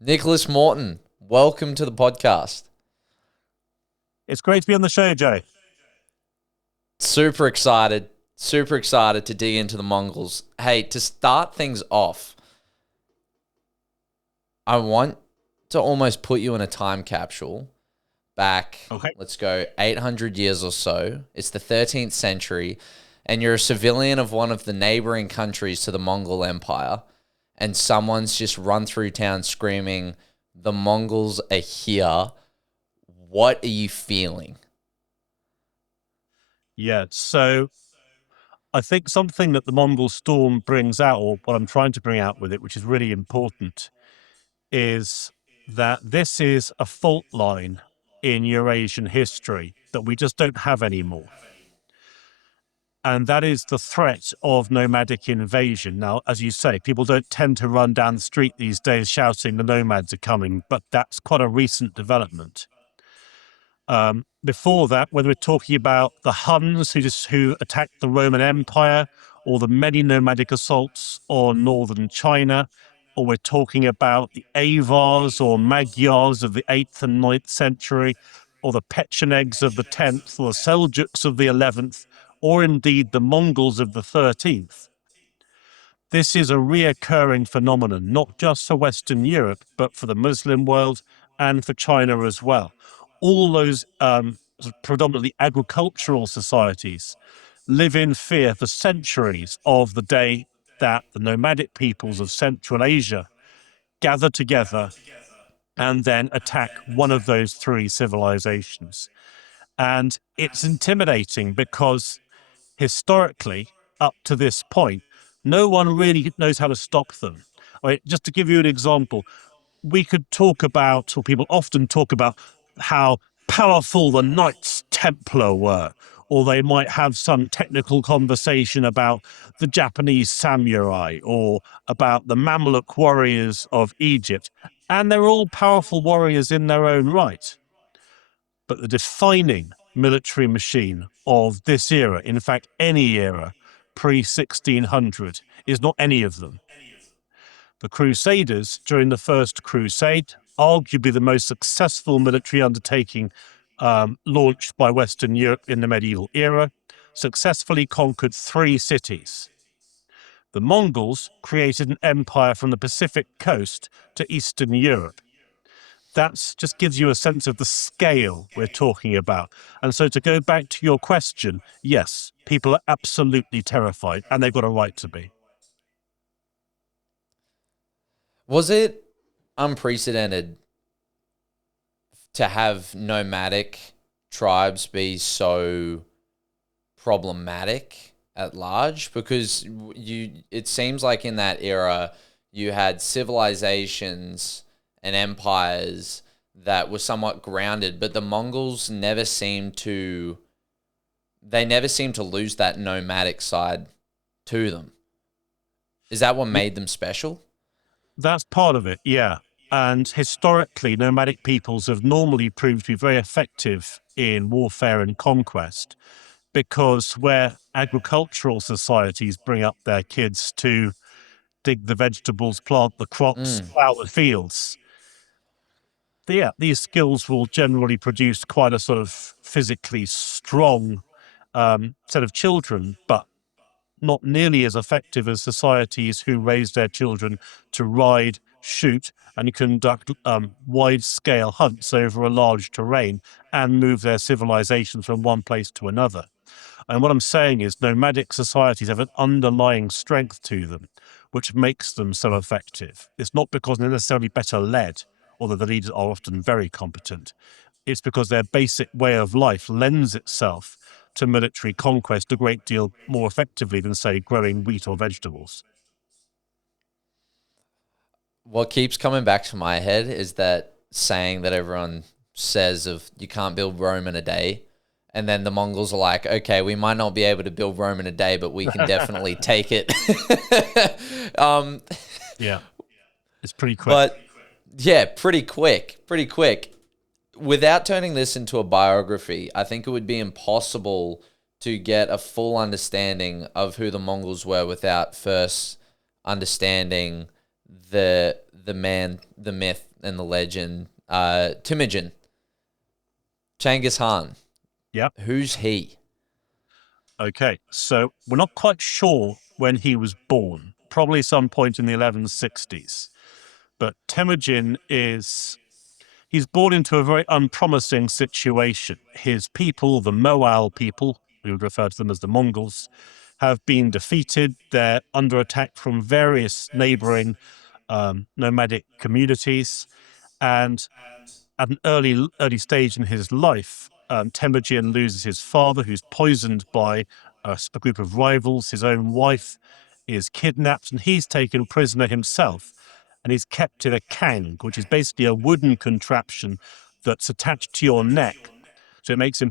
Nicholas Morton, welcome to the podcast. It's great to be on the show, Joe. Super excited to dig into the Mongols. Hey, to start things off, I want to almost put you in a time capsule back, Okay. let's go 800 years or so. It's the 13th century, and you're a civilian of one of the neighboring countries to the Mongol Empire, and someone's just run through town screaming, "The Mongols are here." What are you feeling? Yeah. So I think something that the Mongol storm brings out, or what I'm trying to bring out with it, which is really important, is that this is a fault line in Eurasian history that we just don't have anymore. And that is the threat of nomadic invasion. Now, as you say, people don't tend to run down the street these days shouting the nomads are coming, but that's quite a recent development. Before that, whether we're talking about the Huns who attacked the Roman Empire, or the many nomadic assaults on northern China, or we're talking about the Avars or Magyars of the 8th and 9th century, or the Pechenegs of the 10th, or the Seljuks of the 11th, or indeed the Mongols of the 13th. This is a reoccurring phenomenon, not just for Western Europe, but for the Muslim world and for China as well. All those predominantly agricultural societies live in fear for centuries of the day that the nomadic peoples of Central Asia gather together and then attack one of those three civilizations. And it's intimidating because historically, up to this point, no one really knows how to stop them. Just to give you an example, we could talk about, or people often talk about, how powerful the Knights Templar were, or they might have some technical conversation about the Japanese samurai or about the Mamluk warriors of Egypt. And they're all powerful warriors in their own right. But the defining military machine of this era, in fact, any era pre 1600, is not any of them. The Crusaders, during the First Crusade, arguably the most successful military undertaking launched by Western Europe in the medieval era, successfully conquered 3 cities. The Mongols created an empire from the Pacific coast to Eastern Europe. That just gives you a sense of the scale we're talking about. And so to go back to your question, yes, people are absolutely terrified, and they've got a right to be. Was it unprecedented to have nomadic tribes be so problematic at large? Because it seems like in that era you had civilizations and empires that were somewhat grounded, but the Mongols never seemed to lose that nomadic side to them. Is that what made them special? That's part of it, yeah. And historically, nomadic peoples have normally proved to be very effective in warfare and conquest because where agricultural societies bring up their kids to dig the vegetables, plant the crops, Mm. plow the fields, yeah, these skills will generally produce quite a sort of physically strong set of children, but not nearly as effective as societies who raise their children to ride, shoot, and conduct wide-scale hunts over a large terrain and move their civilizations from one place to another. And what I'm saying is nomadic societies have an underlying strength to them, which makes them so effective. It's not because they're necessarily better led, although the leaders are often very competent. It's because their basic way of life lends itself to military conquest a great deal more effectively than, say, growing wheat or vegetables. What keeps coming back to my head is that saying that everyone says of you can't build Rome in a day. And then the Mongols are like, okay, we might not be able to build Rome in a day, but we can definitely take it. um, Yeah, it's pretty quick. but yeah, pretty quick, pretty quick. Without turning this into a biography, I think it would be impossible to get a full understanding of who the Mongols were without first understanding the the man, the myth, and the legend, Temujin, Genghis Khan. Yeah. Who's he? Okay. So we're not quite sure when he was born, probably some point in the 1160s. But Temujin he's born into a very unpromising situation. His people, the Moal people, we would refer to them as the Mongols, have been defeated. They're under attack from various neighboring nomadic communities. And at an early stage in his life, Temujin loses his father, who's poisoned by a group of rivals. His own wife is kidnapped, and he's taken prisoner himself. And he's kept in a kang, which is basically a wooden contraption that's attached to your neck. So it makes it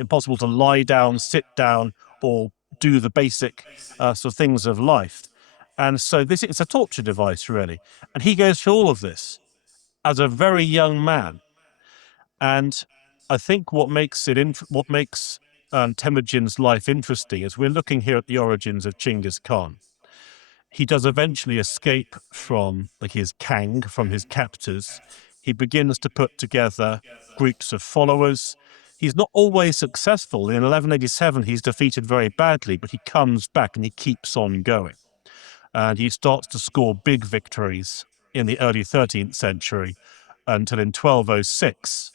impossible to lie down, sit down, or do the basic sort of things of life. And so it's a torture device, really. And he goes through all of this as a very young man. And I think what makes Temujin's life interesting is we're looking here at the origins of Genghis Khan. He does eventually escape from his kang, from his captors. He begins to put together groups of followers. He's not always successful. In 1187, he's defeated very badly, but he comes back and he keeps on going. And he starts to score big victories in the early 13th century until in 1206,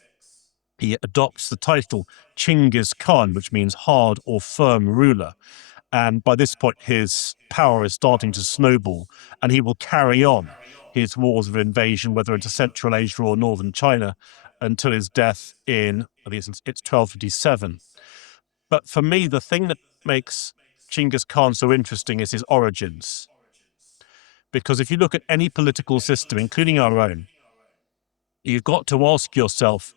he adopts the title Chinggis Khan, which means hard or firm ruler. And by this point, his power is starting to snowball, and he will carry on his wars of invasion, whether into Central Asia or northern China, until his death in, I think it's 1257. But for me, the thing that makes Genghis Khan so interesting is his origins. Because if you look at any political system, including our own, you've got to ask yourself,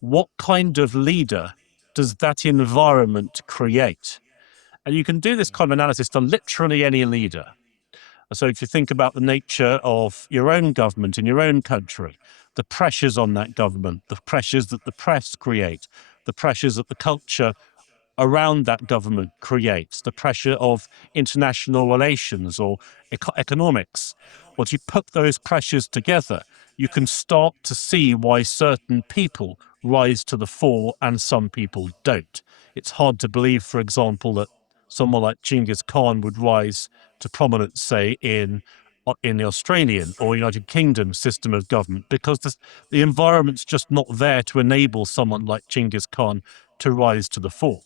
what kind of leader does that environment create? And you can do this kind of analysis to literally any leader. So if you think about the nature of your own government in your own country, the pressures on that government, the pressures that the press create, the pressures that the culture around that government creates, the pressure of international relations or economics. Once you put those pressures together, you can start to see why certain people rise to the fore and some people don't. It's hard to believe, for example, that someone like Genghis Khan would rise to prominence, say, in the Australian or United Kingdom system of government, because the environment's just not there to enable someone like Genghis Khan to rise to the fore.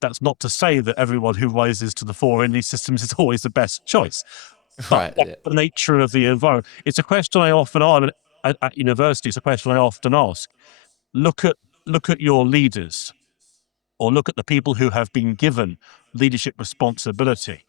That's not to say that everyone who rises to the fore in these systems is always the best choice. But Right. the nature of the environment, it's a question I often ask at university. It's a question I often ask. Look at your leaders, or look at the people who have been given leadership responsibility.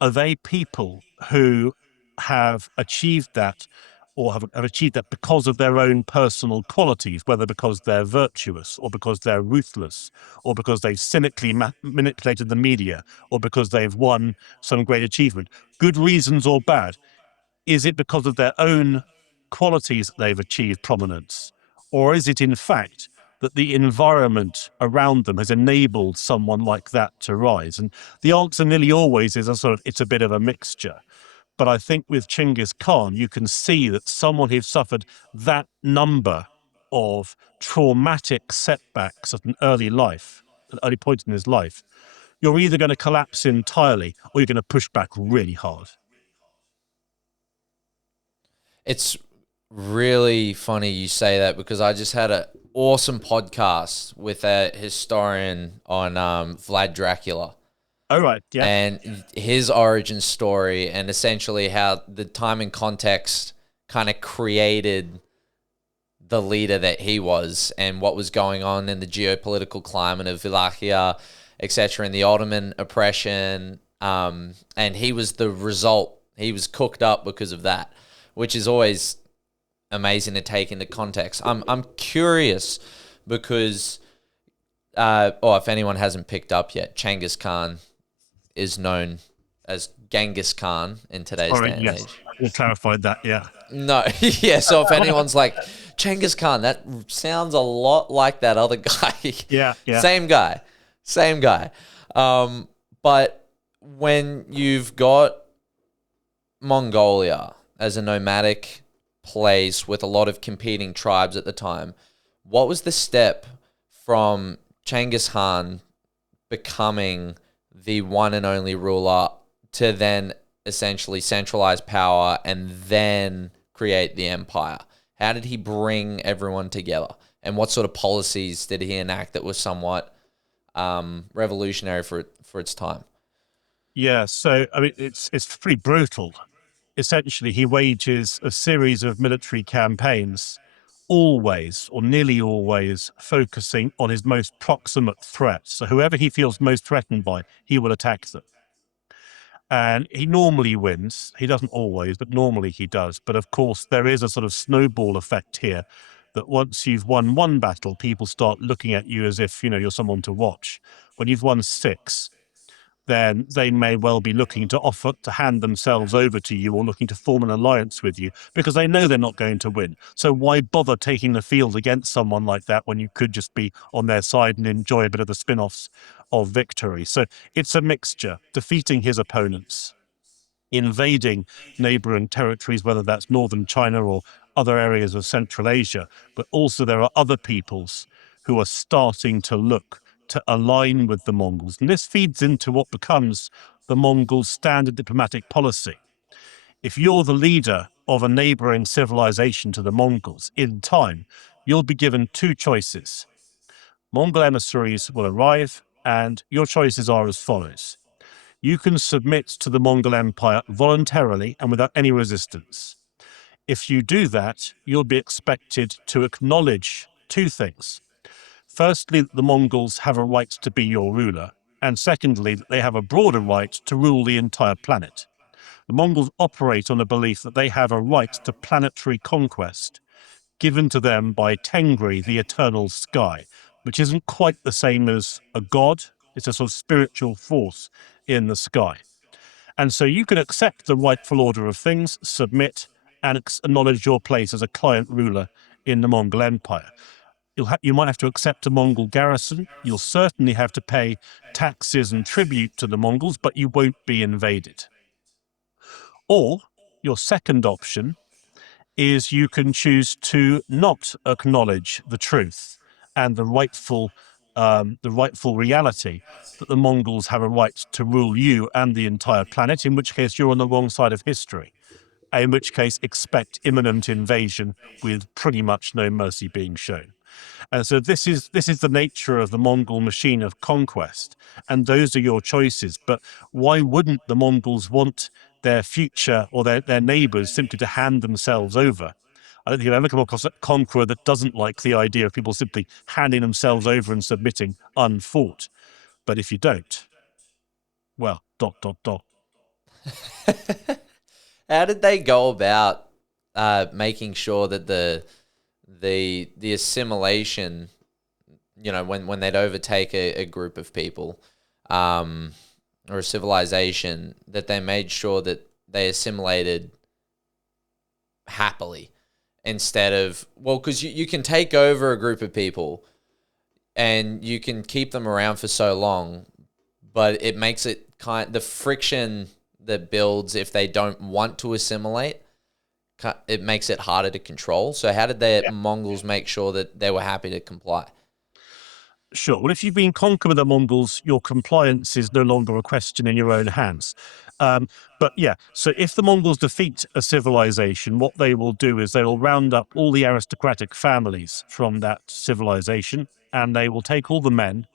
Are they people who have achieved that, or have achieved that because of their own personal qualities, whether because they're virtuous, or because they're ruthless, or because they've cynically manipulated the media, or because they've won some great achievement? Good reasons or bad? Is it because of their own qualities that they've achieved prominence? Or is it in fact that the environment around them has enabled someone like that to rise? And the answer nearly always is it's a bit of a mixture. But I think with Genghis Khan, you can see that someone who's suffered that number of traumatic setbacks at an early point in his life, you're either going to collapse entirely or you're going to push back really hard. It's really funny you say that, because I just had an awesome podcast with a historian on Vlad Dracula. Oh, right. Yeah. And his origin story, and essentially how the time and context kind of created the leader that he was, and what was going on in the geopolitical climate of Wallachia, etc., and the Ottoman oppression. And he was the result. He was cooked up because of that, which is always amazing to take into context. I'm curious because, if anyone hasn't picked up yet, Genghis Khan is known as Genghis Khan in today's day and age. We clarified that, yeah. No, yeah, so if anyone's like, Genghis Khan, that sounds a lot like that other guy. Yeah. Same guy. But when you've got Mongolia as a nomadic place with a lot of competing tribes at the time, what was the step from Genghis Khan becoming the one and only ruler to then essentially centralize power and then create the empire? How did he bring everyone together? And what sort of policies did he enact that was somewhat revolutionary for its time? Yeah, so I mean, it's pretty brutal. Essentially, he wages a series of military campaigns, always or nearly always focusing on his most proximate threats. So whoever he feels most threatened by, he will attack them. And he normally wins. He doesn't always, but normally he does. But of course, there is a sort of snowball effect here that once you've won one battle, people start looking at you as if, you're someone to watch. When you've won six, then they may well be looking to offer to hand themselves over to you or looking to form an alliance with you because they know they're not going to win. So why bother taking the field against someone like that when you could just be on their side and enjoy a bit of the spin-offs of victory? So it's a mixture, defeating his opponents, invading neighboring territories, whether that's northern China or other areas of Central Asia, but also there are other peoples who are starting to look to align with the Mongols. And this feeds into what becomes the Mongols' standard diplomatic policy. If you're the leader of a neighboring civilization to the Mongols in time, you'll be given two choices. Mongol emissaries will arrive, and your choices are as follows. You can submit to the Mongol Empire voluntarily and without any resistance. If you do that, you'll be expected to acknowledge two things. Firstly, that the Mongols have a right to be your ruler, and secondly, that they have a broader right to rule the entire planet. The Mongols operate on the belief that they have a right to planetary conquest given to them by Tengri, the eternal sky, which isn't quite the same as a god. It's a sort of spiritual force in the sky. And so you can accept the rightful order of things, submit, and acknowledge your place as a client ruler in the Mongol Empire. You might have to accept a Mongol garrison. You'll certainly have to pay taxes and tribute to the Mongols, but you won't be invaded. Or your second option is you can choose to not acknowledge the truth and the rightful reality that the Mongols have a right to rule you and the entire planet, in which case you're on the wrong side of history, in which case expect imminent invasion with pretty much no mercy being shown. And so this is the nature of the Mongol machine of conquest, and those are your choices. But why wouldn't the Mongols want their future or their neighbors simply to hand themselves over? I don't think I've ever come across a conqueror that doesn't like the idea of people simply handing themselves over and submitting unfought. But if you don't, well, ... How did they go about making sure that the assimilation, when they'd overtake a group of people or a civilization, that they made sure that they assimilated happily instead of, because you can take over a group of people and you can keep them around for so long, but it makes it the friction that builds if they don't want to assimilate, it makes it harder to control. So how did the Mongols make sure that they were happy to comply? Sure. Well, if you've been conquered by the Mongols, your compliance is no longer a question in your own hands. But yeah, so if the Mongols defeat a civilization, what they will do is they will round up all the aristocratic families from that civilization, and they will take all the men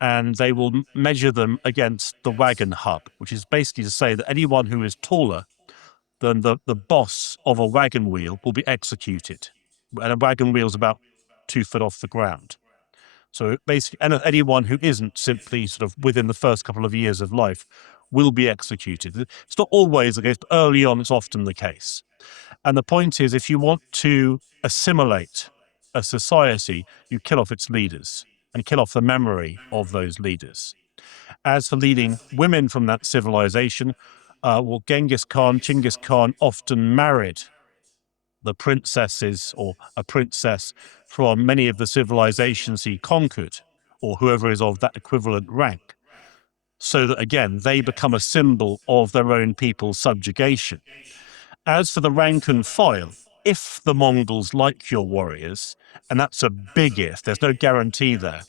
and they will measure them against the wagon hub, which is basically to say that anyone who is taller than the boss of a wagon wheel will be executed. And a wagon wheel is about 2 foot off the ground. So basically, anyone who isn't simply sort of within the first couple of years of life will be executed. It's not always the case, but early on it's often the case. And the point is, if you want to assimilate a society, you kill off its leaders and kill off the memory of those leaders. As for leading women from that civilization, Genghis Khan, Chinggis Khan often married the princesses or a princess from many of the civilizations he conquered, or whoever is of that equivalent rank, so that, again, they become a symbol of their own people's subjugation. As for the rank and file, if the Mongols like your warriors, and that's a big if, there's no guarantee there,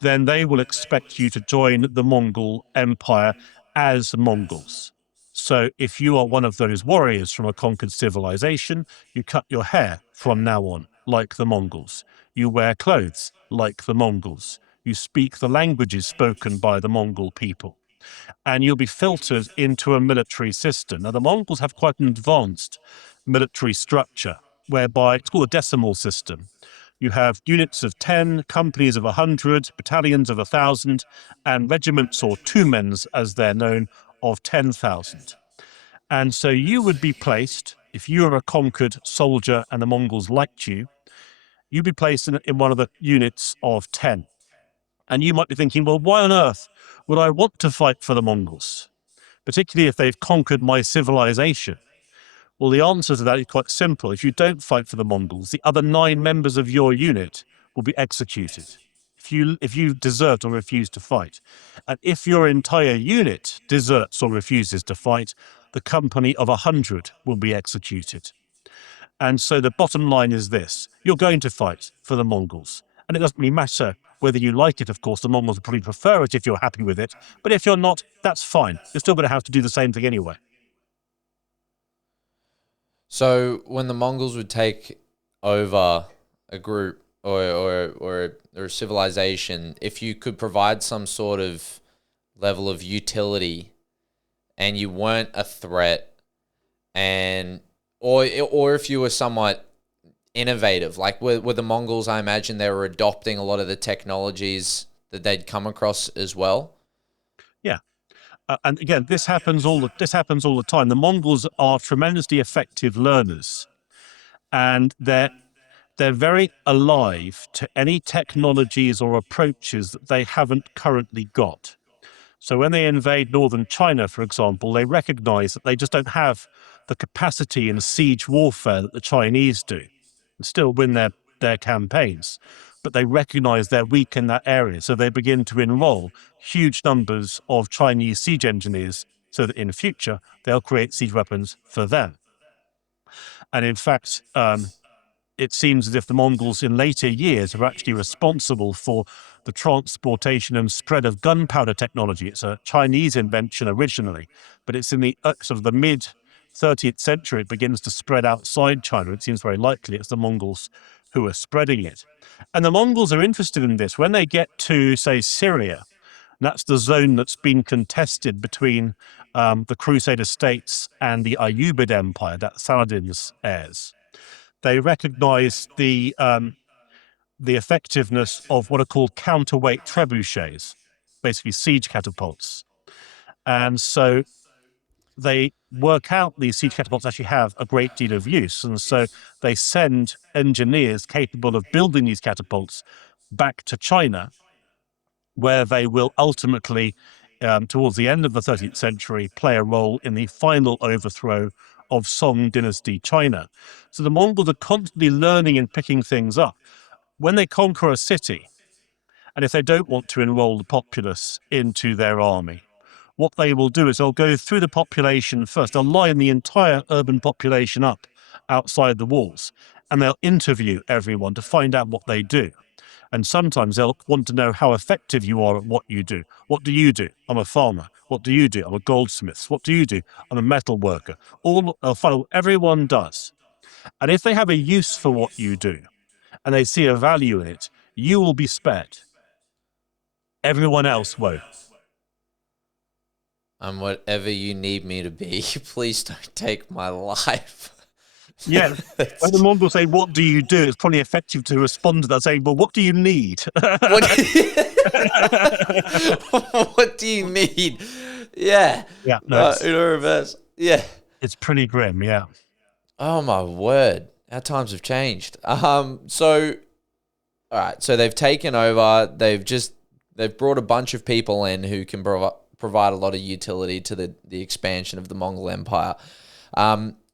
then they will expect you to join the Mongol Empire as Mongols. So if you are one of those warriors from a conquered civilization, you cut your hair from now on, like the Mongols. You wear clothes like the Mongols. You speak the languages spoken by the Mongol people. And you'll be filtered into a military system. Now, the Mongols have quite an advanced military structure, whereby it's called a decimal system. You have units of 10, companies of 100, battalions of 1,000, and regiments or tumens, as they're known, of 10,000. And so you would be placed, if you were a conquered soldier and the Mongols liked you, you'd be placed in one of the units of 10. And you might be thinking, well, why on earth would I want to fight for the Mongols, particularly if they've conquered my civilization? Well, the answer to that is quite simple. If you don't fight for the Mongols, the other 9 members of your unit will be executed if you desert or refuse to fight. And if your entire unit deserts or refuses to fight, the company of 100 will be executed. And so the bottom line is this: you're going to fight for the Mongols. And it doesn't really matter whether you like it, of course. The Mongols will probably prefer it if you're happy with it. But if you're not, that's fine. You're still going to have to do the same thing anyway. So when the Mongols would take over a group or a civilization, if you could provide some sort of level of utility and you weren't a threat, and or if you were somewhat innovative, like with the Mongols, I imagine they were adopting a lot of the technologies that they'd come across as well. Yeah. And again, this happens all the time. The Mongols are tremendously effective learners, and they're very alive to any technologies or approaches that they haven't currently got. So when they invade northern China, for example, they recognize that they just don't have the capacity in siege warfare that the Chinese do, and still win their campaigns. But they recognize they're weak in that area. So they begin to enroll huge numbers of Chinese siege engineers so that in future they'll create siege weapons for them. And in fact, it seems as if the Mongols in later years are actually responsible for the transportation and spread of gunpowder technology. It's a Chinese invention originally, but it's in the sort of the mid 30th century, it begins to spread outside China. It seems very likely it's the Mongols who are spreading it. And the Mongols are interested in this. When they get to, say, Syria, that's the zone that's been contested between the Crusader states and the Ayyubid Empire, that's Saladin's heirs. They recognize the effectiveness of what are called counterweight trebuchets, basically siege catapults. And so they work out these siege catapults actually have a great deal of use. And so they send engineers capable of building these catapults back to China, where they will ultimately, towards the end of the 13th century, play a role in the final overthrow of Song dynasty China. So the Mongols are constantly learning and picking things up. When they conquer a city, and if they don't want to enroll the populace into their army, what they will do is they'll go through the population first. They'll line the entire urban population up outside the walls, and they'll interview everyone to find out what they do. And sometimes they'll want to know how effective you are at what you do. What do you do? I'm a farmer. What do you do? I'm a goldsmith. What do you do? I'm a metal worker. They'll find what everyone does. And if they have a use for what you do and they see a value in it, you will be spared. Everyone else won't. I'm whatever you need me to be. Please don't take my life. Yeah. When the Mongols say, what do you do? It's probably effective to respond to that saying, well, what do you need? What what do you need? Yeah. Yeah. No, reverse. Yeah. it's pretty grim. Yeah. Oh my word. Our times have changed. So all right, so they've taken over, they've brought a bunch of people in who can provide a lot of utility to the expansion of the Mongol Empire.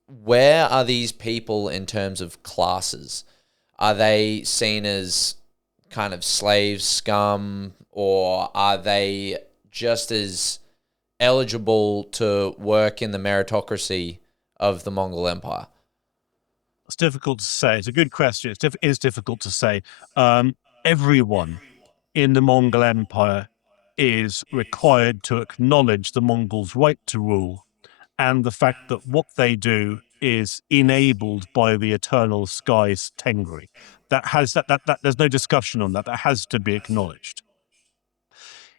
Where are these people in terms of classes? Are they seen as kind of slave scum, or are they just as eligible to work in the meritocracy of the Mongol Empire? It's difficult to say. It's a good question. It is difficult to say. Everyone in the Mongol Empire is required to acknowledge the Mongols' right to rule and the fact that what they do is enabled by the eternal skies Tengri. That there's no discussion on that. That has to be acknowledged.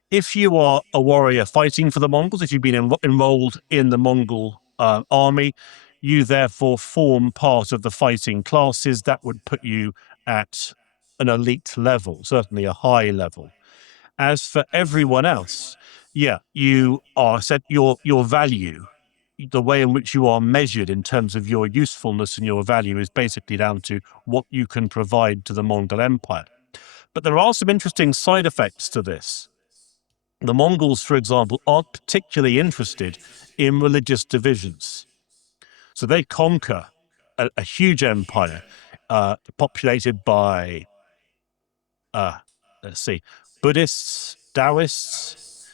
If you are a warrior fighting for the Mongols, if you've been enrolled in the Mongol army, you therefore form part of the fighting classes. That would put you at an elite level, certainly a high level. As for everyone else, yeah, you are set your value, the way in which you are measured in terms of your usefulness and your value is basically down to what you can provide to the Mongol Empire. But there are some interesting side effects to this. The Mongols, for example, aren't particularly interested in religious divisions. So they conquer a huge empire populated by, let's see, Buddhists, Taoists,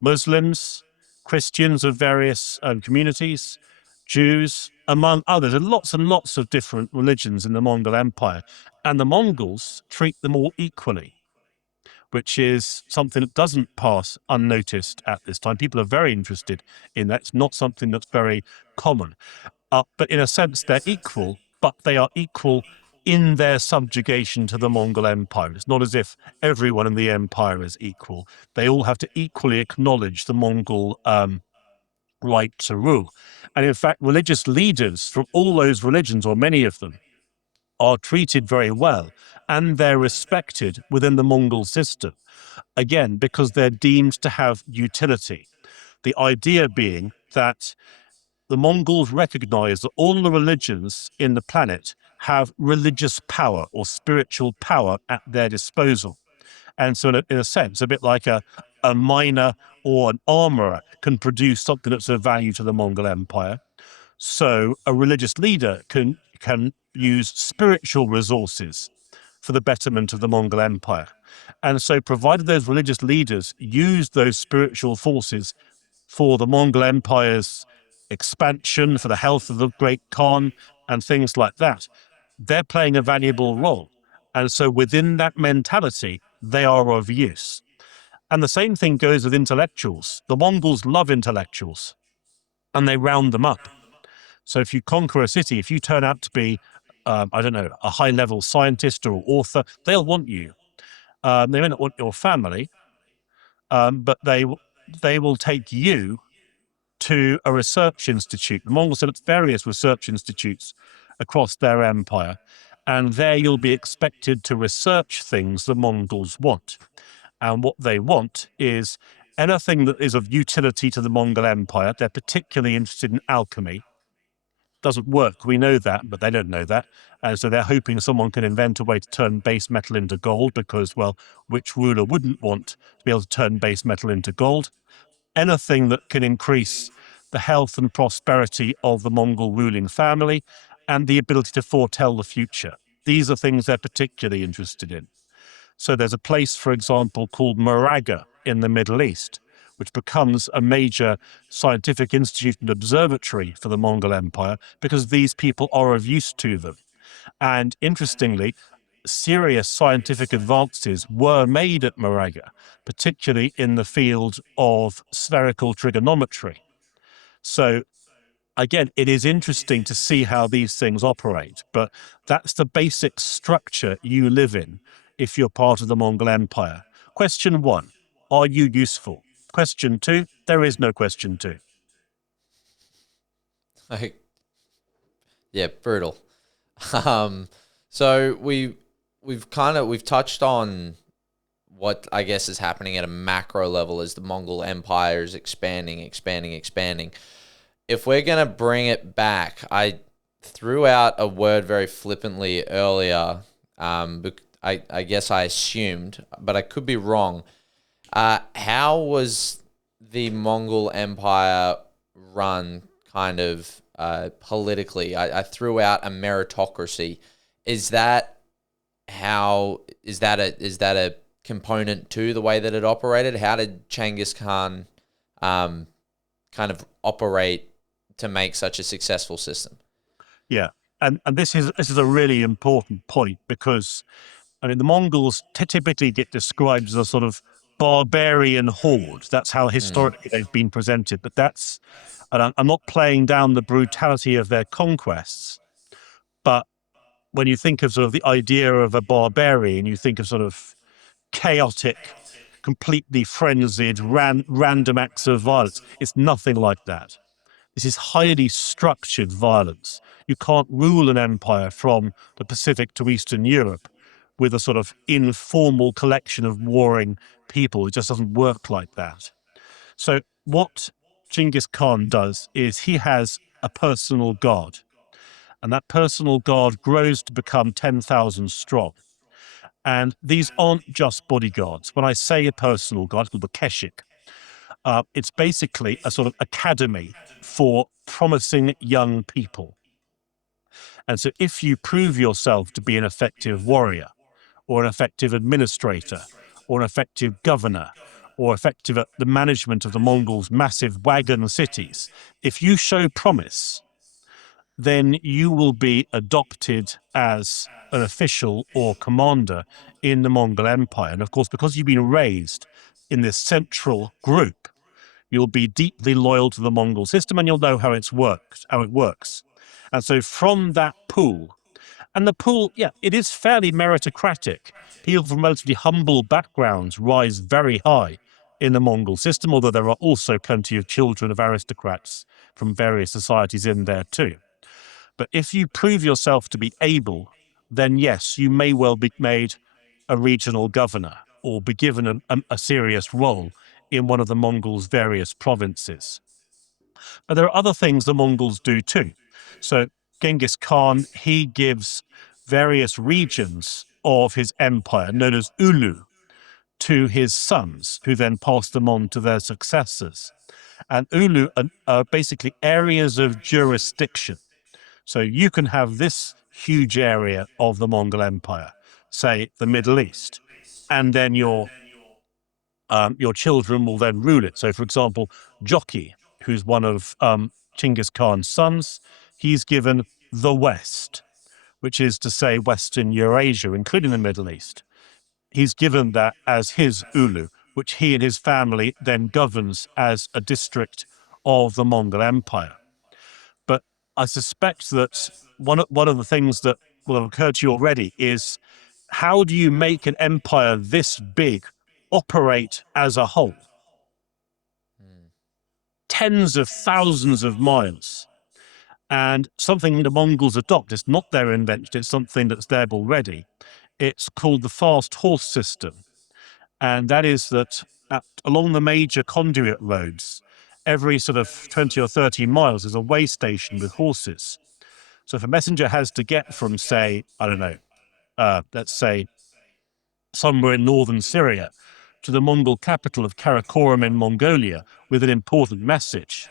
Muslims, Christians of various communities, Jews, among others, and lots of different religions in the Mongol Empire. And the Mongols treat them all equally, which is something that doesn't pass unnoticed at this time. People are very interested in that. It's not something that's very common. But in a sense, they're equal, but they are equal in their subjugation to the Mongol Empire. It's not as if everyone in the empire is equal. They all have to equally acknowledge the Mongol right to rule. And in fact, religious leaders from all those religions, or many of them, are treated very well, and they're respected within the Mongol system, again, because they're deemed to have utility. The idea being that the Mongols recognize that all the religions in the planet have religious power or spiritual power at their disposal. And so in a sense, a bit like a miner or an armorer can produce something that's of value to the Mongol Empire. So a religious leader can use spiritual resources for the betterment of the Mongol Empire. And so provided those religious leaders use those spiritual forces for the Mongol Empire's expansion, for the health of the great Khan and things like that, they're playing a valuable role. And so within that mentality, they are of use. And the same thing goes with intellectuals. The Mongols love intellectuals and they round them up. So if you conquer a city, if you turn out to be, I don't know, a high-level scientist or author, they'll want you. They may not want your family, but they will take you to a research institute. The Mongols set up various research institutes across their empire, and there you'll be expected to research things the Mongols want. And what they want is anything that is of utility to the Mongol Empire. They're particularly interested in alchemy. Doesn't work, we know that, but they don't know that. And so they're hoping someone can invent a way to turn base metal into gold because, well, which ruler wouldn't want to be able to turn base metal into gold? Anything that can increase the health and prosperity of the Mongol ruling family and the ability to foretell the future. These are things they're particularly interested in. So there's a place, for example, called Maragheh in the Middle East, which becomes a major scientific institute and observatory for the Mongol Empire because these people are of use to them. And interestingly, serious scientific advances were made at Maragheh, particularly in the field of spherical trigonometry. So again, it is interesting to see how these things operate, but that's the basic structure you live in if you're part of the Mongol Empire. Question 1, are you useful? Question 2, there is no question 2. Like, yeah, brutal. Um, so we've touched on what I guess is happening at a macro level as the Mongol Empire is expanding. If we're gonna bring it back, I threw out a word very flippantly earlier. I guess I assumed, but I could be wrong. How was the Mongol Empire run kind of politically? I threw out a meritocracy. Is that a component to the way that it operated? How did Genghis Khan kind of operate to make such a successful system. Yeah, and this is a really important point because I mean the Mongols typically get described as a sort of barbarian horde. That's how historically they've been presented. But that's, and I'm not playing down the brutality of their conquests, but when you think of sort of the idea of a barbarian, you think of sort of chaotic, completely frenzied, random acts of violence. It's nothing like that. This is highly structured violence. You can't rule an empire from the Pacific to Eastern Europe with a sort of informal collection of warring people. It just doesn't work like that. So what Genghis Khan does is he has a personal guard, and that personal guard grows to become 10,000 strong. And these aren't just bodyguards. When I say a personal guard, it's called the Keshek. It's basically a sort of academy for promising young people. And so if you prove yourself to be an effective warrior or an effective administrator or an effective governor or effective at the management of the Mongols' massive Wagon cities, if you show promise, then you will be adopted as an official or commander in the Mongol Empire. And of course, because you've been raised in this central group, you'll be deeply loyal to the Mongol system and you'll know how it works. And so from that pool, and the pool, yeah, it is fairly meritocratic. People from relatively humble backgrounds rise very high in the Mongol system, although there are also plenty of children of aristocrats from various societies in there too. But if you prove yourself to be able, then yes, you may well be made a regional governor or be given a serious role in one of the Mongols' various provinces. But there are other things the Mongols do too. So Genghis Khan, he gives various regions of his empire, known as Ulu, to his sons, who then pass them on to their successors. And Ulu are basically areas of jurisdiction. So you can have this huge area of the Mongol Empire, say the Middle East, and then your children will then rule it. So, for example, Jockey, who's one of Chinggis Khan's sons, he's given the West, which is to say Western Eurasia, including the Middle East. He's given that as his Ulu, which he and his family then governs as a district of the Mongol Empire. But I suspect that one of the things that will have occurred to you already is how do you make an empire this big operate as a whole? Tens of thousands of miles. And something the Mongols adopt, it's not their invention, it's something that's there already. It's called the fast horse system. And that is that along the major conduit roads, every sort of 20 or 30 miles is a way station with horses. So if a messenger has to get from, say, I don't know, let's say somewhere in northern Syria to the Mongol capital of Karakorum in Mongolia with an important message,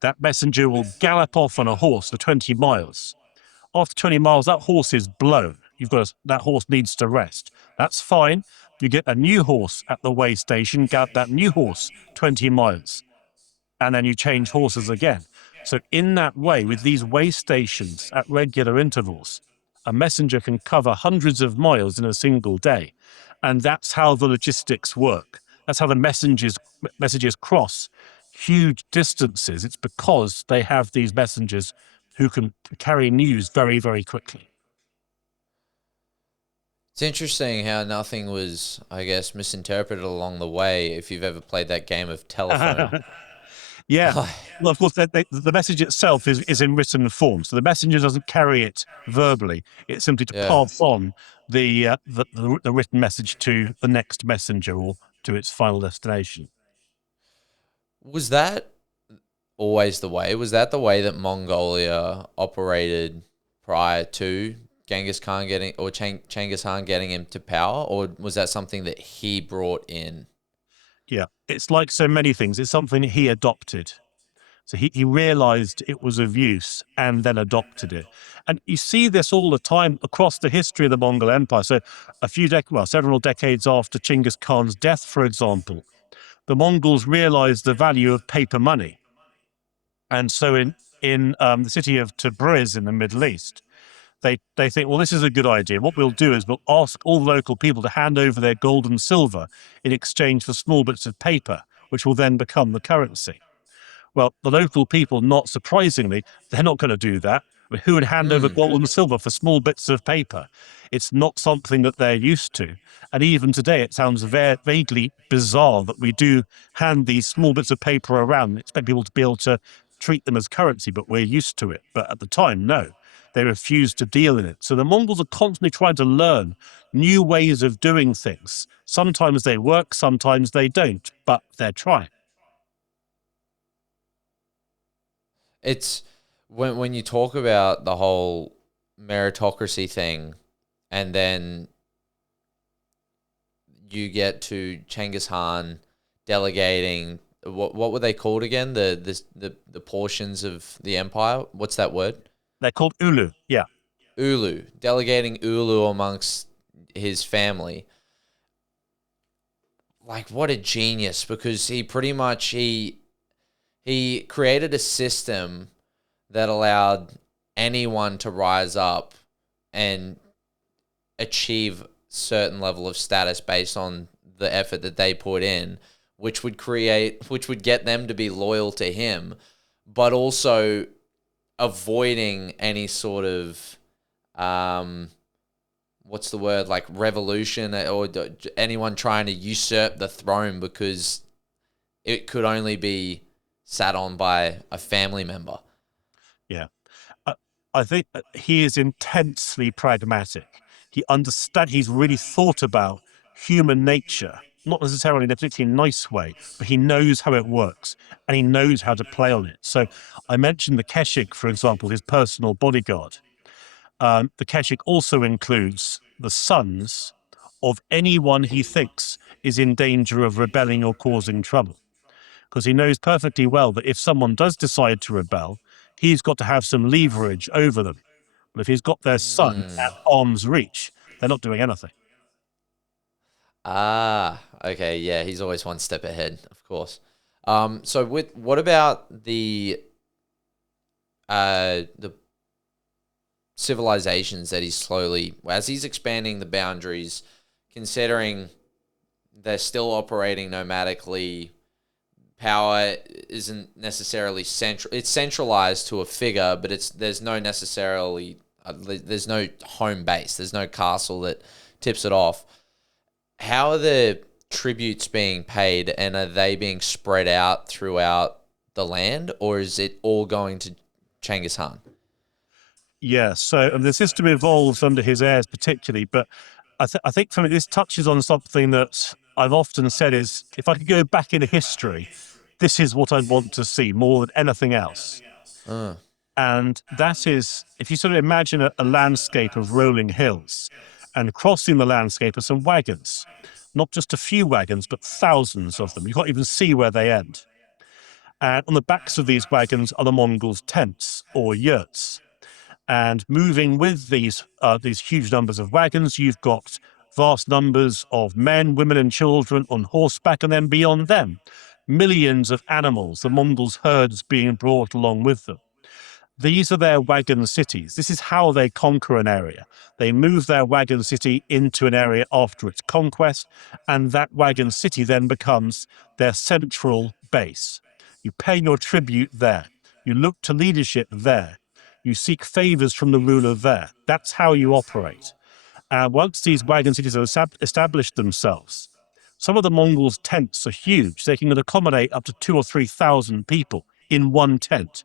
that messenger will gallop off on a horse for 20 miles. After 20 miles, that horse is blown. That horse needs to rest. That's fine. You get a new horse at the way station, gallop that new horse 20 miles, and then you change horses again. So in that way, with these way stations at regular intervals, a messenger can cover hundreds of miles in a single day. And that's how the logistics work. That's how the messages cross huge distances. It's because they have these messengers who can carry news very, very quickly. It's interesting how nothing was, I guess, misinterpreted along the way. If you've ever played that game of telephone. Yeah. Well, of course, the message itself is in written form. So the messenger doesn't carry it verbally. It's simply to pass on the written message to the next messenger or to its final destination. Was that always the way? Was that the way that Mongolia operated prior to Genghis Khan Genghis Khan getting him to power? Or was that something that he brought in? Yeah, it's like so many things. It's something he adopted. So he realized it was of use and then adopted it. And you see this all the time across the history of the Mongol Empire. So several decades after Genghis Khan's death, for example, the Mongols realized the value of paper money. And so in in the city of Tabriz in the Middle East, they think, well, this is a good idea. What we'll do is we'll ask all the local people to hand over their gold and silver in exchange for small bits of paper, which will then become the currency. Well, the local people, not surprisingly, they're not going to do that. Who would hand over Mm. gold and silver for small bits of paper? It's not something that they're used to. And even today, it sounds vaguely bizarre that we do hand these small bits of paper around and expect people to be able to treat them as currency, but we're used to it. But at the time, no, they refused to deal in it. So the Mongols are constantly trying to learn new ways of doing things. Sometimes they work, sometimes they don't, but they're trying. It's when you talk about the whole meritocracy thing, and then you get to Genghis Khan delegating what were they called again? The portions of the empire. What's that word? They're called Ulu, yeah. Ulu. Delegating Ulu amongst his family. Like, what a genius, because he pretty much he created a system that allowed anyone to rise up and achieve certain level of status based on the effort that they put in, which would get them to be loyal to him, but also avoiding any sort of what's the word, like revolution or anyone trying to usurp the throne, because it could only be sat on by a family member. Yeah. I think he is intensely pragmatic. He's really thought about human nature, not necessarily in a particularly nice way, but he knows how it works and he knows how to play on it. So I mentioned the Keshek, for example, his personal bodyguard. The Keshek also includes the sons of anyone he thinks is in danger of rebelling or causing trouble, because he knows perfectly well that if someone does decide to rebel, he's got to have some leverage over them. But if he's got their son at arm's reach, they're not doing anything. Ah, okay, yeah, he's always one step ahead, of course. So what about the civilizations that he's slowly, as he's expanding the boundaries, considering they're still operating nomadically, power isn't necessarily central. It's centralized to a figure, but there's no home base. There's no castle that tips it off. How are the tributes being paid, and are they being spread out throughout the land, or is it all going to Genghis Khan? Yeah, so the system evolves under his heirs particularly, but I think for me this touches on something that I've often said is, if I could go back in history, this is what I'd want to see more than anything else. Uh, And that is, if you sort of imagine a landscape of rolling hills, and crossing the landscape are some wagons, not just a few wagons, but thousands of them. You can't even see where they end. And on the backs of these wagons are the Mongols' tents or yurts. And moving with these huge numbers of wagons, you've got vast numbers of men, women, and children on horseback, and then beyond them, millions of animals, the Mongols' herds being brought along with them. These are their wagon cities. This is how they conquer an area. They move their wagon city into an area after its conquest, and that wagon city then becomes their central base. You pay your tribute there. You look to leadership there. You seek favors from the ruler there. That's how you operate. And once these wagon cities have established themselves, some of the Mongols' tents are huge. They can accommodate up to 2,000 or 3,000 people in one tent.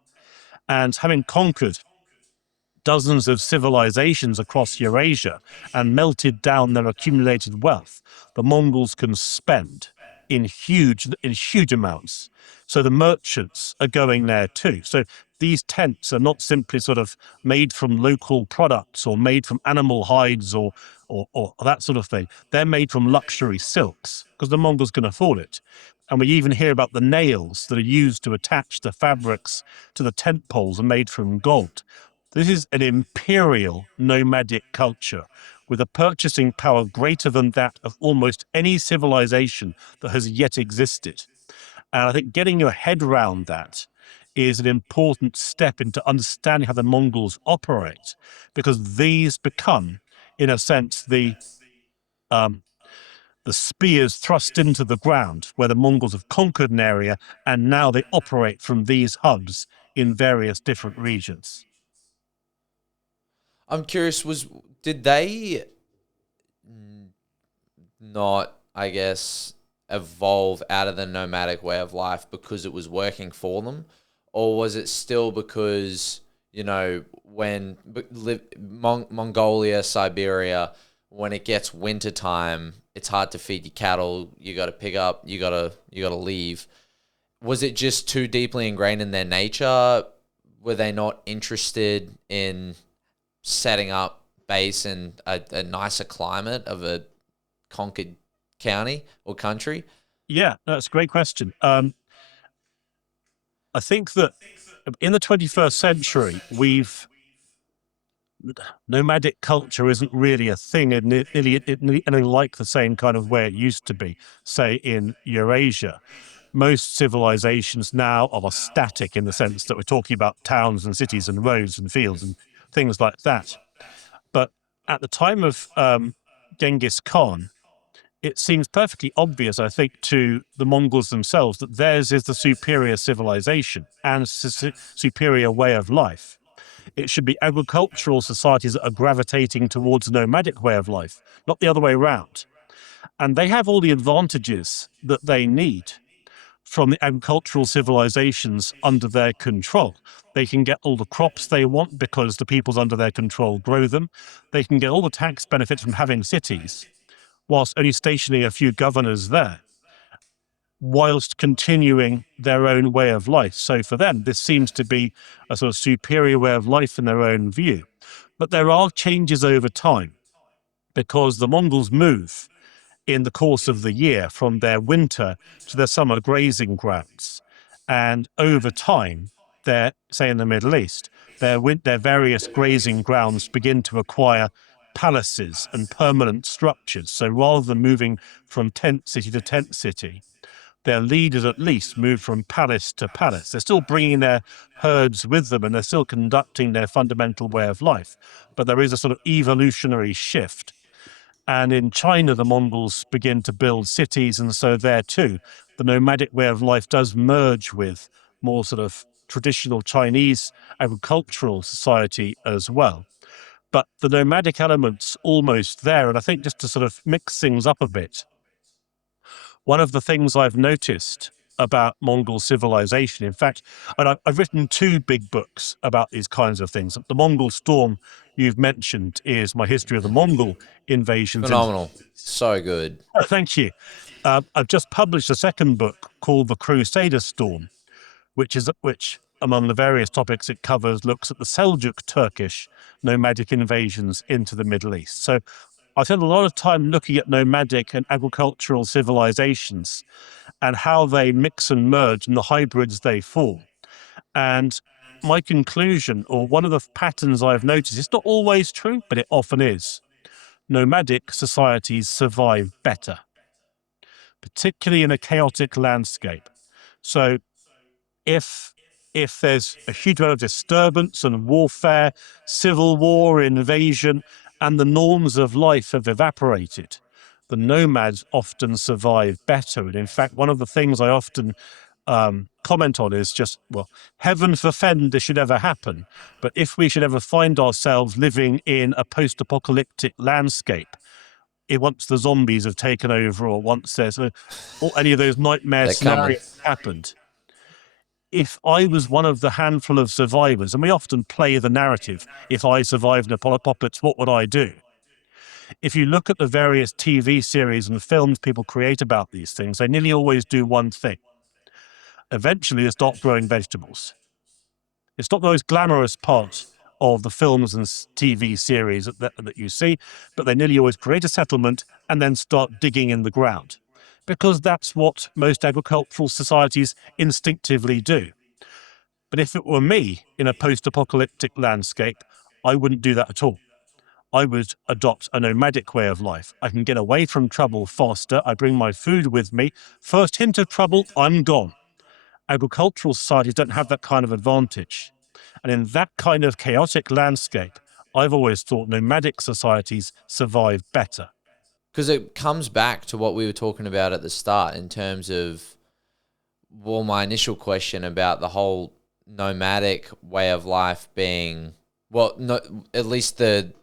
And having conquered dozens of civilizations across Eurasia and melted down their accumulated wealth, the Mongols can spend in huge amounts. So the merchants are going there too. So these tents are not simply sort of made from local products or made from animal hides or that sort of thing. They're made from luxury silks because the Mongols can afford it. And we even hear about the nails that are used to attach the fabrics to the tent poles are made from gold. This is an imperial nomadic culture with a purchasing power greater than that of almost any civilization that has yet existed. And I think getting your head around that is an important step into understanding how the Mongols operate, because these become, in a sense, the spears thrust into the ground where the Mongols have conquered an area, and now they operate from these hubs in various different regions. I'm curious, did they not, I guess, evolve out of the nomadic way of life because it was working for them? Or was it still because, when Mongolia, Siberia, when it gets winter time, it's hard to feed your cattle. You got to pick up. You got to leave. Was it just too deeply ingrained in their nature? Were they not interested in setting up base in a nicer climate of a conquered county or country? Yeah, that's a great question. I think that in the 21st century, nomadic culture isn't really a thing nearly like the same kind of way it used to be, say, in Eurasia. Most civilizations now are static in the sense that we're talking about towns and cities and roads and fields and things like that. But at the time of Genghis Khan, it seems perfectly obvious, I think, to the Mongols themselves that theirs is the superior civilization and superior way of life. It should be agricultural societies that are gravitating towards a nomadic way of life, not the other way around. And they have all the advantages that they need from the agricultural civilizations under their control. They can get all the crops they want because the peoples under their control grow them. They can get all the tax benefits from having cities, whilst only stationing a few governors there, whilst continuing their own way of life. So for them, this seems to be a sort of superior way of life in their own view. But there are changes over time because the Mongols move in the course of the year from their winter to their summer grazing grounds. And over time, say in the Middle East, their various grazing grounds begin to acquire palaces and permanent structures. So rather than moving from tent city to tent city, their leaders at least move from palace to palace. They're still bringing their herds with them and they're still conducting their fundamental way of life. But there is a sort of evolutionary shift. And in China, the Mongols begin to build cities. And so there too, the nomadic way of life does merge with more sort of traditional Chinese agricultural society as well. But the nomadic element's almost there. And I think just to sort of mix things up a bit, one of the things I've noticed about Mongol civilization, in fact, and I've written 2 big books about these kinds of things. The Mongol Storm you've mentioned is my history of the Mongol invasions. Phenomenal. So good. Thank you. I've just published a second book called The Crusader Storm, which among the various topics it covers looks at the Seljuk Turkish nomadic invasions into the Middle East. So I spent a lot of time looking at nomadic and agricultural civilizations and how they mix and merge and the hybrids they form. And my conclusion, or one of the patterns I've noticed, it's not always true, but it often is. Nomadic societies survive better, particularly in a chaotic landscape. So if there's a huge amount of disturbance and warfare, civil war, invasion, and the norms of life have evaporated, the nomads often survive better. And in fact, one of the things I often comment on is just, well, heaven forfend this should ever happen. But if we should ever find ourselves living in a post-apocalyptic landscape, once the zombies have taken over or once there's or any of those nightmare scenarios happened, if I was one of the handful of survivors, and we often play the narrative, if I survived an apocalypse, what would I do? If you look at the various TV series and films people create about these things, they nearly always do one thing. Eventually, they start growing vegetables. It's not the most glamorous part of the films and TV series that you see, but they nearly always create a settlement and then start digging in the ground, because that's what most agricultural societies instinctively do. But if it were me in a post-apocalyptic landscape, I wouldn't do that at all. I would adopt a nomadic way of life. I can get away from trouble faster. I bring my food with me. First hint of trouble, I'm gone. Agricultural societies don't have that kind of advantage. And in that kind of chaotic landscape, I've always thought nomadic societies survive better. Because it comes back to what we were talking about at the start in terms of, well, my initial question about the whole nomadic way of life being, well, no, at least the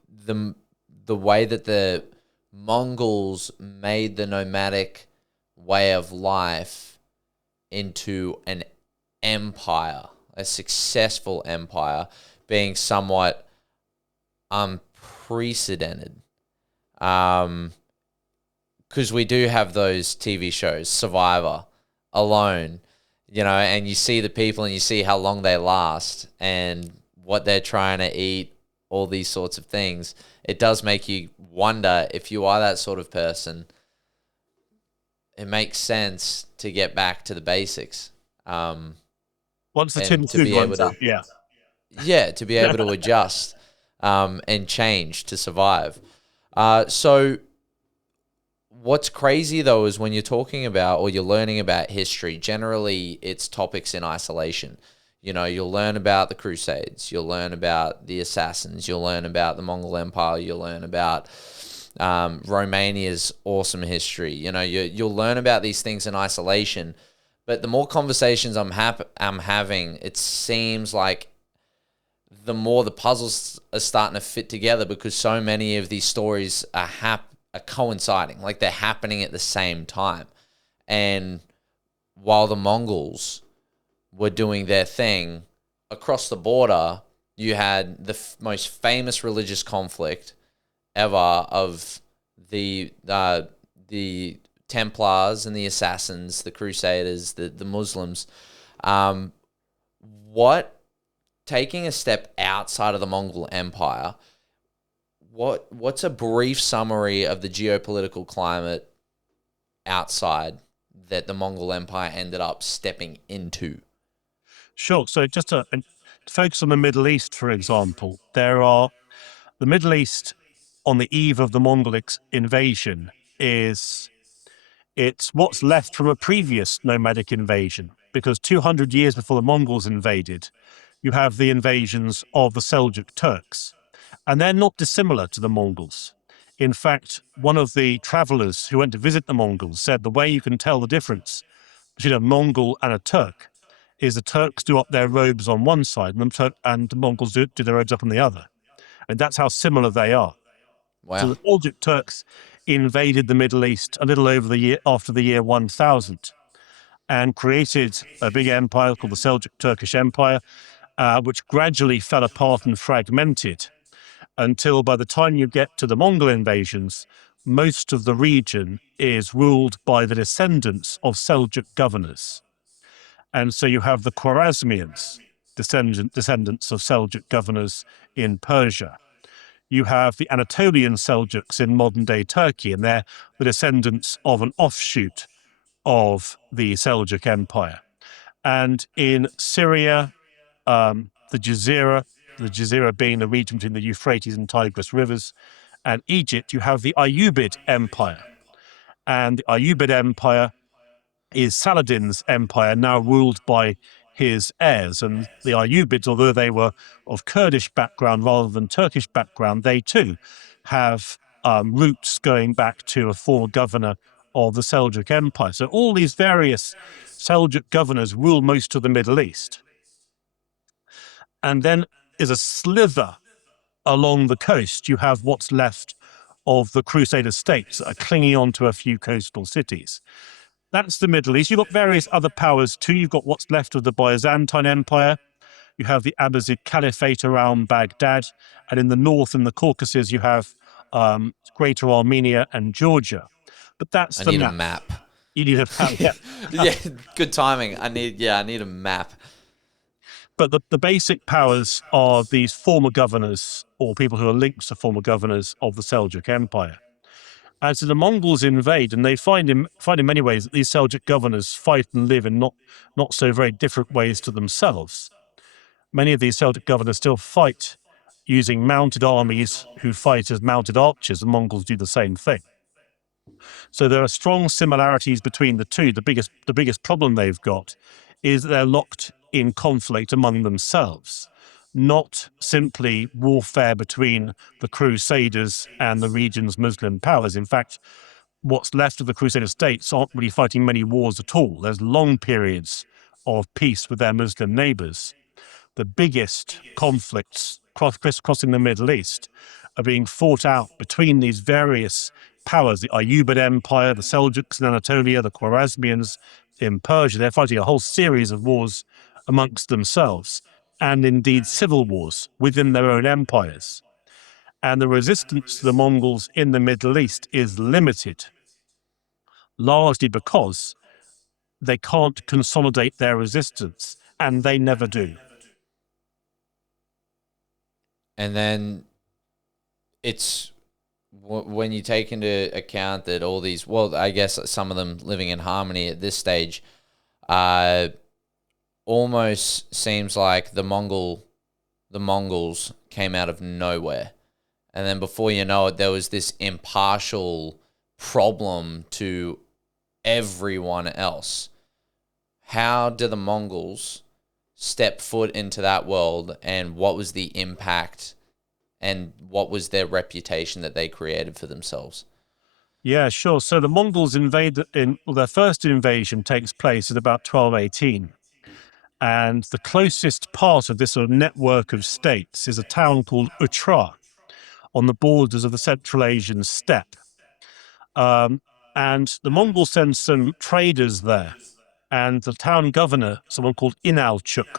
way that the Mongols made the nomadic way of life into an empire, a successful empire, being somewhat unprecedented. Because we do have those TV shows, Survivor, Alone, and you see the people and you see how long they last and what they're trying to eat, all these sorts of things. It does make you wonder if you are that sort of person. It makes sense to get back to the basics. Once the and tin food runs out, yeah. Yeah, to be able to adjust and change to survive. So what's crazy, though, is when you're talking about or you're learning about history, generally it's topics in isolation. You'll learn about the Crusades, you'll learn about the Assassins, you'll learn about the Mongol Empire, you'll learn about Romania's awesome history. You'll learn about these things in isolation. But the more conversations I'm having, it seems like the more the puzzles are starting to fit together, because so many of these stories are coinciding, like they're happening at the same time. And while the Mongols were doing their thing across the border, you had the most famous religious conflict ever of the Templars and the Assassins, the Crusaders, the Muslims. Taking a step outside of the Mongol Empire, what's a brief summary of the geopolitical climate outside that the Mongol Empire ended up stepping into? Sure. So just to focus on the Middle East, for example, the Middle East on the eve of the Mongol invasion it's what's left from a previous nomadic invasion, because 200 years before the Mongols invaded, you have the invasions of the Seljuk Turks, and they're not dissimilar to the Mongols. In fact, one of the travelers who went to visit the Mongols said the way you can tell the difference between a Mongol and a Turk is the Turks do up their robes on one side and the Mongols do their robes up on the other. And that's how similar they are. Wow. So the Seljuk Turks invaded the Middle East a little after the year 1000 and created a big empire called the Seljuk Turkish Empire, which gradually fell apart and fragmented until by the time you get to the Mongol invasions, most of the region is ruled by the descendants of Seljuk governors. And so you have the Khwarezmians, descendants of Seljuk governors in Persia. You have the Anatolian Seljuks in modern-day Turkey, and they're the descendants of an offshoot of the Seljuk Empire. And in Syria, the Jazeera being the region between the Euphrates and Tigris rivers, and Egypt, you have the Ayyubid Empire. And the Ayyubid Empire is Saladin's empire, now ruled by his heirs. And the Ayyubids, although they were of Kurdish background rather than Turkish background, they too have roots going back to a former governor of the Seljuk Empire. So all these various Seljuk governors rule most of the Middle East. And then is a slither along the coast. You have what's left of the Crusader states that are clinging on to a few coastal cities. That's the Middle East. You've got various other powers too. You've got what's left of the Byzantine Empire. You have the Abbasid Caliphate around Baghdad. And in the north, in the Caucasus, you have Greater Armenia and Georgia. But that's I the need map. a map. You need a map, yeah. Yeah, good timing. I need a map. But the basic powers are these former governors, or people who are linked to former governors of the Seljuk Empire. And so the Mongols invade, and they find in many ways that these Seljuk governors fight and live in not so very different ways to themselves. Many of these Seljuk governors still fight using mounted armies who fight as mounted archers. The Mongols do the same thing. So there are strong similarities between the two. The biggest problem they've got is they're locked in conflict among themselves, not simply warfare between the Crusaders and the region's Muslim powers. In fact, what's left of the Crusader states aren't really fighting many wars at all. There's long periods of peace with their Muslim neighbors. The biggest conflicts crisscrossing the Middle East are being fought out between these various powers, the Ayyubid Empire, the Seljuks in Anatolia, the Khwarezmians in Persia. They're fighting a whole series of wars amongst themselves, and indeed civil wars within their own empires. And the resistance to the Mongols in the Middle East is limited, largely because they can't consolidate their resistance, and they never do. And then it's when you take into account that all these, well, I guess some of them living in harmony at this stage, almost seems like the Mongols came out of nowhere. And then before you know it, there was this impartial problem to everyone else. How did the Mongols step foot into that world, and what was the impact and what was their reputation that they created for themselves? Yeah, sure. So the Mongols their first invasion takes place at about 1218. And the closest part of this sort of network of states is a town called Utra on the borders of the Central Asian steppe. And the Mongols send some traders there. And the town governor, someone called Inalchuk,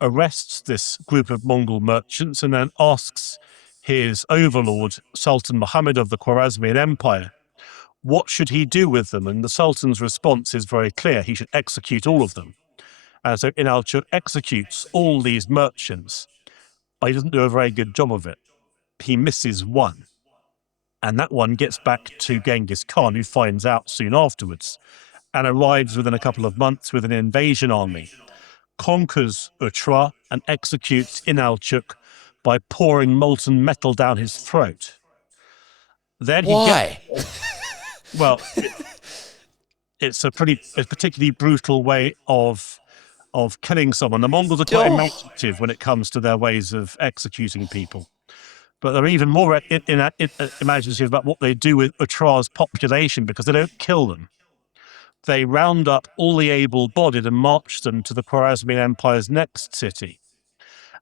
arrests this group of Mongol merchants and then asks his overlord, Sultan Muhammad of the Khwarezmian Empire, what should he do with them? And the Sultan's response is very clear. He should execute all of them. And so Inalchuk executes all these merchants, but he doesn't do a very good job of it. He misses one. And that one gets back to Genghis Khan, who finds out soon afterwards, and arrives within a couple of months with an invasion army, conquers Utra, and executes Inalchuk by pouring molten metal down his throat. Then Why? Well, it's a particularly brutal way of killing someone. The Mongols are quite imaginative when it comes to their ways of executing people, but they're even more imaginative about what they do with Utra's population, because they don't kill them. They round up all the able-bodied and march them to the Khwarezmian Empire's next city.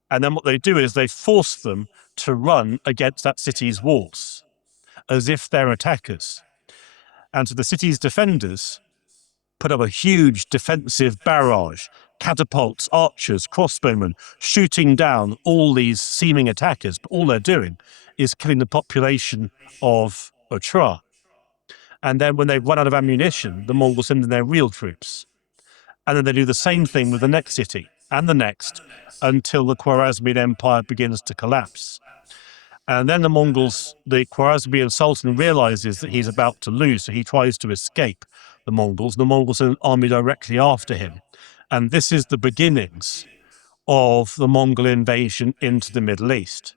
And then what they do is they force them to run against that city's walls, as if they're attackers. And so the city's defenders put up a huge defensive barrage, catapults, archers, crossbowmen, shooting down all these seeming attackers. But all they're doing is killing the population of Utra. And then when they've run out of ammunition, the Mongols send in their real troops. And then they do the same thing with the next city and the next, until the Khwarezmian Empire begins to collapse. And then the Khwarezmian Sultan realizes that he's about to lose, so he tries to escape the Mongols. The Mongols send an army directly after him. And this is the beginnings of the Mongol invasion into the Middle East.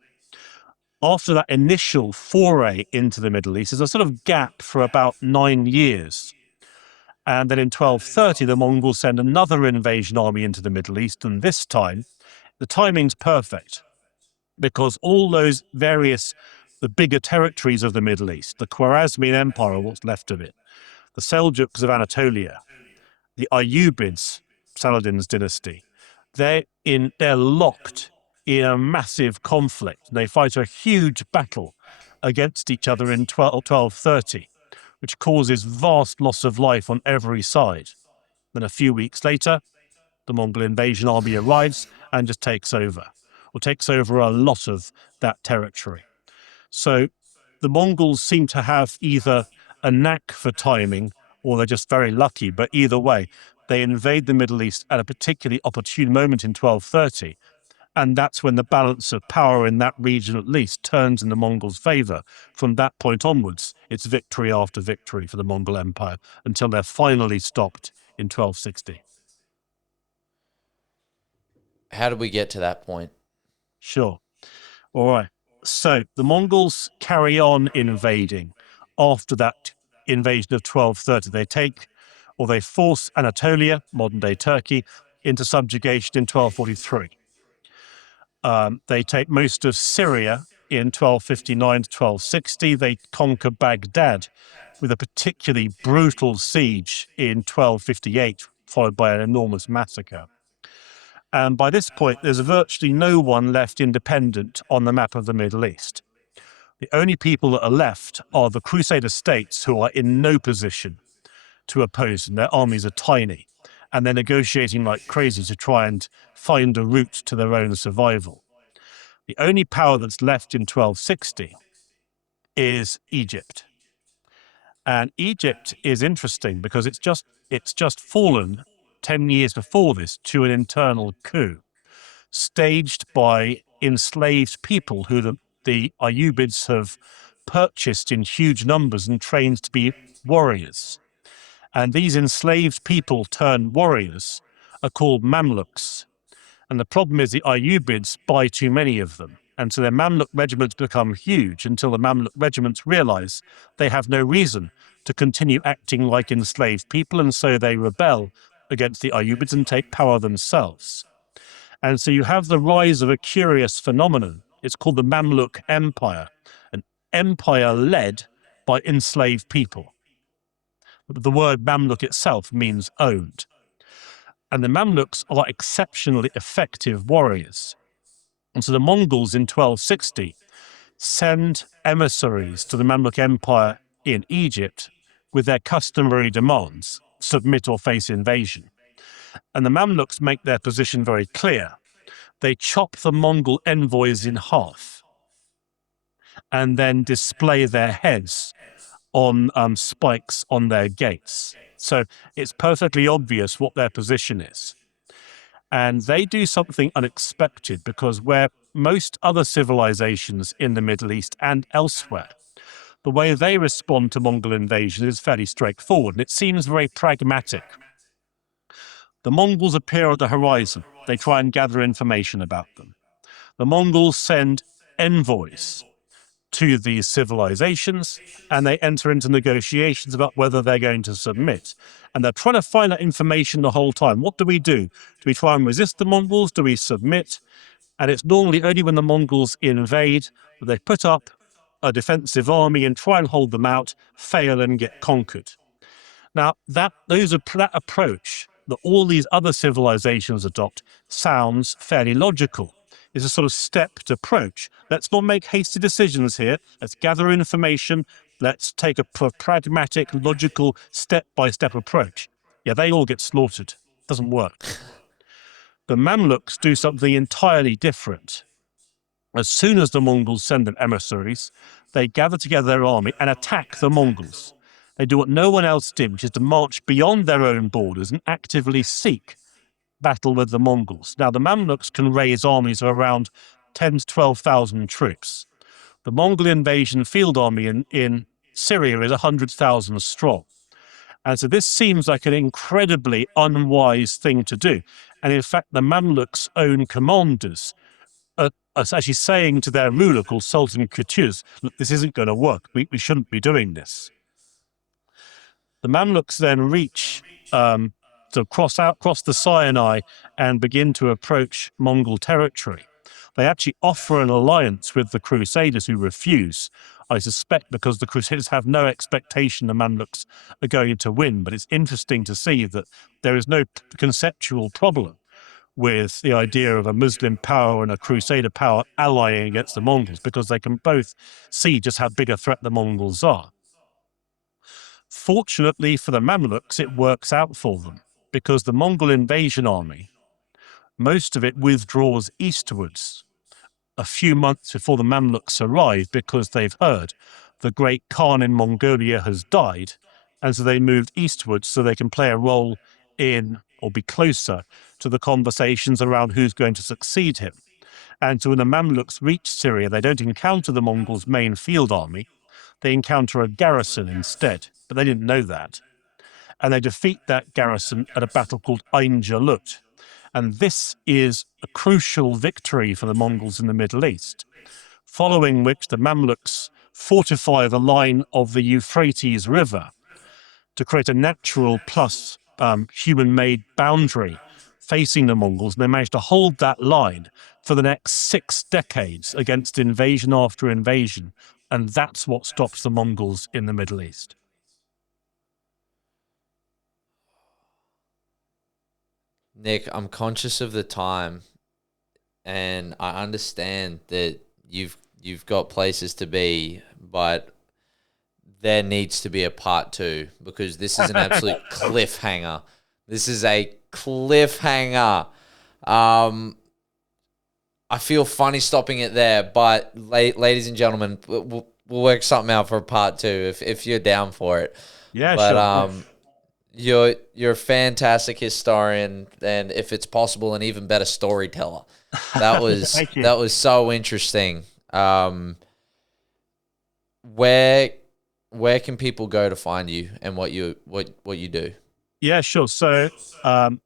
After that initial foray into the Middle East, there's a sort of gap for about 9 years. And then in 1230, the Mongols send another invasion army into the Middle East. And this time, the timing's perfect, because all those the bigger territories of the Middle East, the Khwarezmian Empire, what's left of it, the Seljuks of Anatolia, the Ayyubids, Saladin's dynasty, they're locked in a massive conflict. They fight a huge battle against each other in 1230, which causes vast loss of life on every side. Then a few weeks later, the Mongol invasion army arrives and just takes over a lot of that territory. So the Mongols seem to have either a knack for timing or they're just very lucky, but either way, they invade the Middle East at a particularly opportune moment in 1230, and that's when the balance of power in that region at least turns in the Mongols' favor. From that point onwards, it's victory after victory for the Mongol Empire until they're finally stopped in 1260. How did we get to that point? Sure. All right. So the Mongols carry on invading after that invasion of 1230. They take or they force Anatolia, modern-day Turkey, into subjugation in 1243. They take most of Syria in 1259 to 1260. They conquer Baghdad with a particularly brutal siege in 1258, followed by an enormous massacre. And by this point, there's virtually no one left independent on the map of the Middle East. The only people that are left are the Crusader states, who are in no position to oppose them. Their armies are tiny, and they're negotiating like crazy to try and find a route to their own survival. The only power that's left in 1260 is Egypt. And Egypt is interesting because it's just fallen 10 years before this to an internal coup staged by enslaved people who the Ayyubids have purchased in huge numbers and trained to be warriors. And these enslaved people turned warriors are called Mamluks. And the problem is the Ayyubids buy too many of them. And so their Mamluk regiments become huge until the Mamluk regiments realize they have no reason to continue acting like enslaved people. And so they rebel against the Ayyubids and take power themselves. And so you have the rise of a curious phenomenon. It's called the Mamluk Empire, an empire led by enslaved people. The word Mamluk itself means owned. And the Mamluks are exceptionally effective warriors. And so the Mongols in 1260 send emissaries to the Mamluk Empire in Egypt with their customary demands: submit or face invasion. And the Mamluks make their position very clear. They chop the Mongol envoys in half and then display their heads on spikes on their gates. So it's perfectly obvious what their position is. And they do something unexpected, because where most other civilizations in the Middle East and elsewhere, the way they respond to Mongol invasion is fairly straightforward, and it seems very pragmatic. The Mongols appear at the horizon. They try and gather information about them. The Mongols send envoys to these civilizations, and they enter into negotiations about whether they're going to submit. And they're trying to find that information the whole time. What do? Do we try and resist the Mongols? Do we submit? And it's normally only when the Mongols invade that they put up a defensive army and try and hold them out, fail and get conquered. Now, that approach that all these other civilizations adopt sounds fairly logical. It's a sort of stepped approach. Let's not make hasty decisions here. Let's gather information. Let's take a pragmatic, logical, step-by-step approach. Yeah, they all get slaughtered. Doesn't work. The Mamluks do something entirely different. As soon as the Mongols send them emissaries, they gather together their army and attack the Mongols. They do what no one else did, which is to march beyond their own borders and actively seek battle with the Mongols. Now, the Mamluks can raise armies of around 10 to 12,000 troops. The Mongol invasion field army in Syria is 100,000 strong. And so this seems like an incredibly unwise thing to do. And in fact, the Mamluks' own commanders are actually saying to their ruler, called Sultan Qutuz, look, this isn't going to work. We shouldn't be doing this. The Mamluks then reach to cross the Sinai and begin to approach Mongol territory. They actually offer an alliance with the Crusaders, who refuse, I suspect because the Crusaders have no expectation the Mamluks are going to win. But it's interesting to see that there is no conceptual problem with the idea of a Muslim power and a Crusader power allying against the Mongols, because they can both see just how big a threat the Mongols are. Fortunately for the Mamluks, it works out for them, because the Mongol invasion army, most of it withdraws eastwards a few months before the Mamluks arrive, because they've heard the great Khan in Mongolia has died, and so they moved eastwards so they can play a role in, or be closer to, the conversations around who's going to succeed him. And so when the Mamluks reach Syria, they don't encounter the Mongols' main field army. They encounter a garrison instead, but they didn't know that. And they defeat that garrison at a battle called Ain Jalut. And this is a crucial victory for the Mongols in the Middle East, following which the Mamluks fortify the line of the Euphrates River to create a natural plus human-made boundary facing the Mongols. And they managed to hold that line for the next 6 decades against invasion after invasion. And that's what stops the Mongols in the Middle East. Nick, I'm conscious of the time, and I understand that you've got places to be, but there needs to be a part 2 because this is an absolute cliffhanger. This is a cliffhanger. I feel funny stopping it there, but ladies and gentlemen, we'll work something out for a part 2 if you're down for it. Yeah, but, sure. You're a fantastic historian, and if it's possible, an even better storyteller. That was Thank you. that was so interesting. Where can people go to find you and what you do? Yeah, sure. So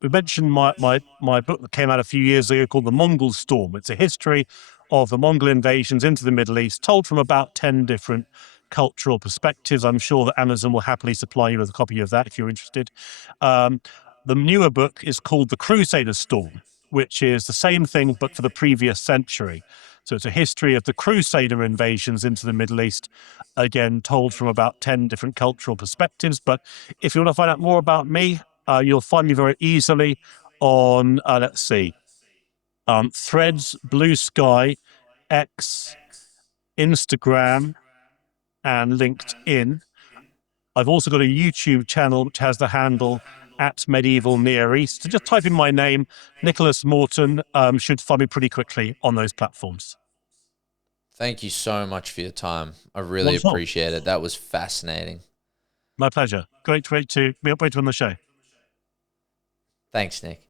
we mentioned my book that came out a few years ago called The Mongol Storm. It's a history of the Mongol invasions into the Middle East, told from about 10 different cultural perspectives. I'm sure that Amazon will happily supply you with a copy of that if you're interested. The newer book is called The Crusader Storm, which is the same thing but for the previous century. So it's a history of the Crusader invasions into the Middle East, again, told from about 10 different cultural perspectives. But if you want to find out more about me, you'll find me very easily on, let's see, Threads, Blue Sky, X, Instagram, and LinkedIn. I've also got a YouTube channel which has the handle at Medieval Near East. So just type in my name, Nicholas Morton, should find me pretty quickly on those platforms. Thank you so much for your time. I really Wonderful. appreciate it. That was fascinating. My pleasure. Great to be on the show. Thanks, Nick.